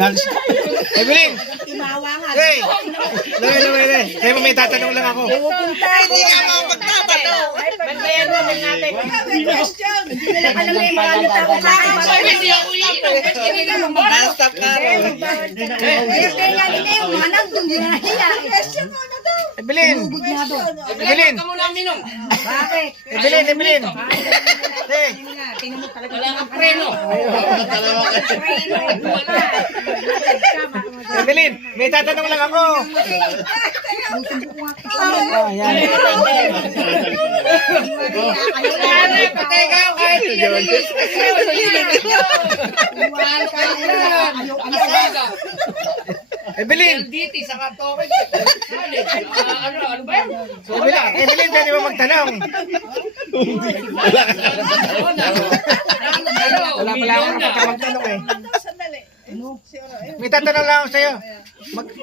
Evelyn! Tumawa nga. Hey! Laway. Kaya may tatanong lang ako. Pupunta. Hindi ka mo magtatanong. Bantayan namin natin. Hindi nila alam na yung marami tao sa akin. Stop ka. Evelyn! Evelyn! Bakit? Evelyn! Hey! Tingnan mo talaga. Wala kang preno. Evelyn! May tatanong lang ako. Yan. Evelyn! LDT sa katoke. Ano ba yan? Evelyn, pwede ba magtanong? Wala pala ako magtanong eh. May tatanong lang ako sa'yo.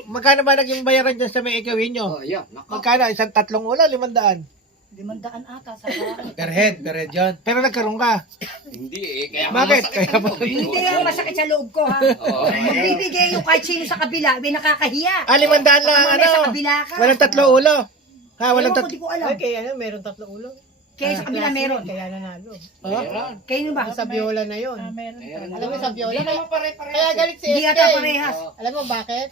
Magkano ba naging bayaran dyan sa may ikawin nyo? Magkano? Isang 3 ulo, 500? 500 ata sa Per head yun. Pero nagkaroon ka. Hindi eh. Kaya Bakit? masakit Kaya sa ba? loob eh. Hindi nga masakit sa loob ko ha. Magbibigay yung kahit sino sa kabila, may nakakahiya. 500 lang ang Mamaya sa ano. kabila ka. Walang 3 ulo. Ha, walang Ewan ko, 3. di ko alam. Kaya ano, meron 3 ulo. Kaya sa kabila meron. Kaya nanalo. Kayo ba? Sa Viola na yun. Meron Alam mo sa Viola, Hindi naman pare-pare. kaya galit si Hindi SK. ata parehas. Alam mo bakit?